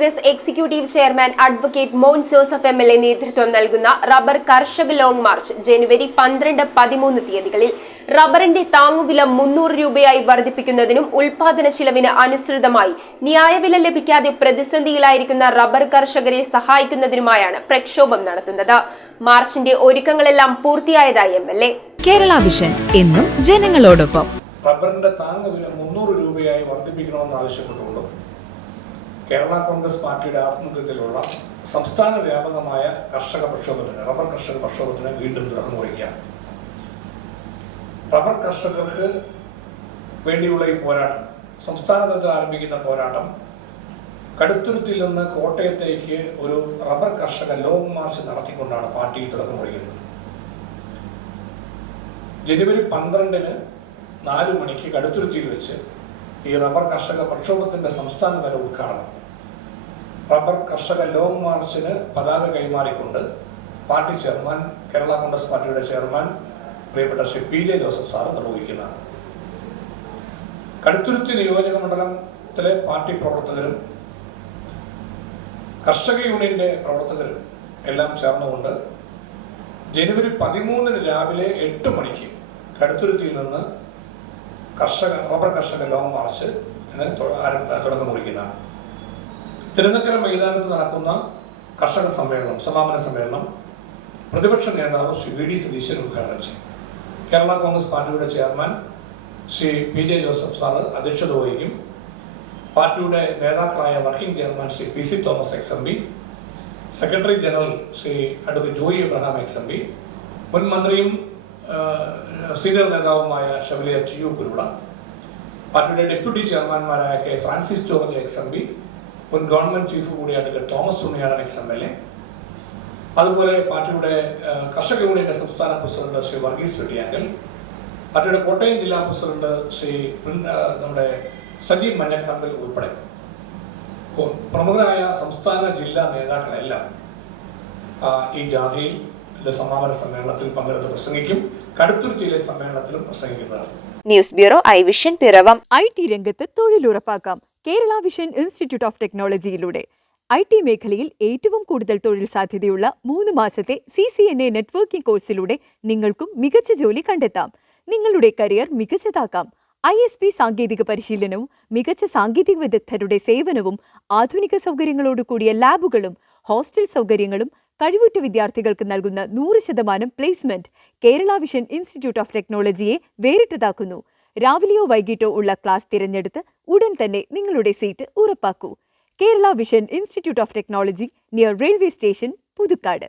Congress executive chairman advocate മോൻ Joseph MLA നേതൃത്വം നൽകുന്ന റബ്ബർ കർഷക ലോങ് മാർച്ച് ജനുവരി 12-13 തീയതികളിൽ റബ്ബറിന്റെ താങ്ങുവില 300 രൂപയായി വർദ്ധിപ്പിക്കുന്നതിനും ഉൽപാദന ചിലവിന് അനുസൃതമായി ന്യായവില ലഭിക്കാതെ പ്രതിസന്ധിയിലായിരിക്കുന്ന റബ്ബർ കർഷകരെ സഹായിക്കുന്നതിനുമായാണ് പ്രക്ഷോഭം നടത്തുന്നത്. മാർച്ചിന്റെ ഒരുക്കങ്ങളെല്ലാം പൂർത്തിയായതായി MLA. കേരള വിഷൻ എന്നും ജനങ്ങളോടൊപ്പം. റബ്ബറിന്റെ താങ്ങുവില 300 രൂപയായി വർദ്ധിപ്പിക്കണമെന്ന് ആവശ്യപ്പെട്ടുകൊണ്ട് കേരള കോൺഗ്രസ് പാർട്ടിയുടെ ആഭിമുഖ്യത്തിലുള്ള സംസ്ഥാന വ്യാപകമായ കർഷക പ്രക്ഷോഭത്തിന് റബ്ബർ കർഷക പ്രക്ഷോഭത്തിന് വീണ്ടും തുടക്കം കുറിക്കുകയാണ്. റബ്ബർ കർഷകർക്ക് വേണ്ടിയുള്ള ഈ പോരാട്ടം സംസ്ഥാന തലത്തിൽ ആരംഭിക്കുന്ന പോരാട്ടം കടുത്തുരുത്തിയിൽ നിന്ന് കോട്ടയത്തേക്ക് ഒരു റബ്ബർ കർഷക ലോങ് മാർച്ച് നടത്തിക്കൊണ്ടാണ് പാർട്ടി തുടക്കം കുറിക്കുന്നത്. ജനുവരി 12-ന് 4 മണിക്ക് കടുത്തുരുത്തിയിൽ വെച്ച് ഈ റബ്ബർ കർഷക പ്രക്ഷോഭത്തിന്റെ സംസ്ഥാനതല ഉദ്ഘാടനം റബ്ബർ കർഷക ലോങ് മാർച്ചിന് പതാക കൈമാറിക്കൊണ്ട് പാർട്ടി ചെയർമാൻ കേരള കോൺഗ്രസ് പാർട്ടിയുടെ ചെയർമാൻ പ്രിയപ്പെട്ട ശ്രീ PJ ജോസഫ് സാറ് നിർവഹിക്കുന്നതാണ്. കടുത്തുരുത്തി നിയോജക മണ്ഡലത്തിലെ പാർട്ടി പ്രവർത്തകരും കർഷക യൂണിയന്റെ പ്രവർത്തകരും എല്ലാം ചേർന്നുകൊണ്ട് ജനുവരി 13-ന് രാവിലെ 8 മണിക്ക് കടുത്തുരുത്തിയിൽ നിന്ന് റബ്ബർ കർഷക ലോങ് മാർച്ച് തുടക്കം കുറിക്കുന്നതാണ്. തിരുനക്കര മൈതാനത്ത് നടക്കുന്ന കർഷക സമ്മേളനം സമാപന സമ്മേളനം പ്രതിപക്ഷ നേതാവ് ശ്രീ VD സതീശൻ ഉദ്ഘാടനം ചെയ്യും. കേരള കോൺഗ്രസ് പാർട്ടിയുടെ ചെയർമാൻ ശ്രീ PJ ജോസഫ് സാറ് അധ്യക്ഷത വഹിക്കും. പാർട്ടിയുടെ നേതാക്കളായ working chairman Shri PC Thomas XMP, secretary general Shri advocate Joy Abraham XMP, മുൻ മന്ത്രിയും സീനിയർ നേതാവുമായ ഷബിലിയ TU കുരുവിള, പാർട്ടിയുടെ ഡെപ്യൂട്ടി ചെയർമാൻമാരായ K ഫ്രാൻസിസ് ജോർജ് XMP, മുൻ ഗവൺമെന്റ് ചീഫ് കൂടിയ അഡ്വക്കേറ്റ് തോമസ് ഉണ്ണിയാടൻ XMLA, അതുപോലെ പാർട്ടിയുടെ കർഷക യൂണിയന്റെ സംസ്ഥാന പ്രസിഡന്റ് ശ്രീ വർഗീസ് വെട്ടിയാങ്കൽ, പാർട്ടിയുടെ കോട്ടയം ജില്ലാ പ്രസിഡന്റ് ശ്രീ നമ്മുടെ സജീവ് മഞ്ഞക്കടമ്പിൽ ഉൾപ്പെടെ പ്രമുഖരായ സംസ്ഥാന ജില്ലാ നേതാക്കളെല്ലാം ഈ ജാഥയിൽ സമാപന സമ്മേളനത്തിൽ പങ്കെടുത്ത് പ്രസംഗിക്കും. കടുത്തുരുത്തിയിലെ സമ്മേളനത്തിലും പ്രസംഗിക്കുന്നതാണ്. News bureau I Vision Piravom. IT രംഗത്ത് തൊഴിലുറപ്പാക്കാം കേരള വിഷൻ ഇൻസ്റ്റിറ്റ്യൂട്ട് ഓഫ് ടെക്നോളജിയിലൂടെ. IT മേഖലയിൽ ഏറ്റവും കൂടുതൽ തൊഴിൽ സാധ്യതയുള്ള 3 മാസത്തെ CCNA നെറ്റ്വർക്കിംഗ് കോഴ്സിലൂടെ നിങ്ങൾക്കും മികച്ച ജോലി കണ്ടെത്താം. നിങ്ങളുടെ കരിയർ മികച്ചതാക്കാം. ISP സാങ്കേതിക പരിശീലനവും മികച്ച സാങ്കേതിക വിദഗ്ധരുടെ സേവനവും ആധുനിക സൗകര്യങ്ങളോട് കൂടിയ ലാബുകളും ഹോസ്റ്റൽ സൗകര്യങ്ങളും കഴിവുറ്റ വിദ്യാർത്ഥികൾക്ക് നൽകുന്ന 100% placement Kerala Vision Institute of ടെക്നോളജിയെ വേറിട്ടതാക്കുന്നു. രാവിലെയോ വൈകിട്ടോ ഉള്ള ക്ലാസ് തിരഞ്ഞെടുത്ത് ഉടൻ തന്നെ നിങ്ങളുടെ സീറ്റ് ഉറപ്പാക്കൂ. Kerala Vision Institute of Technology, near railway station, Puthukkad.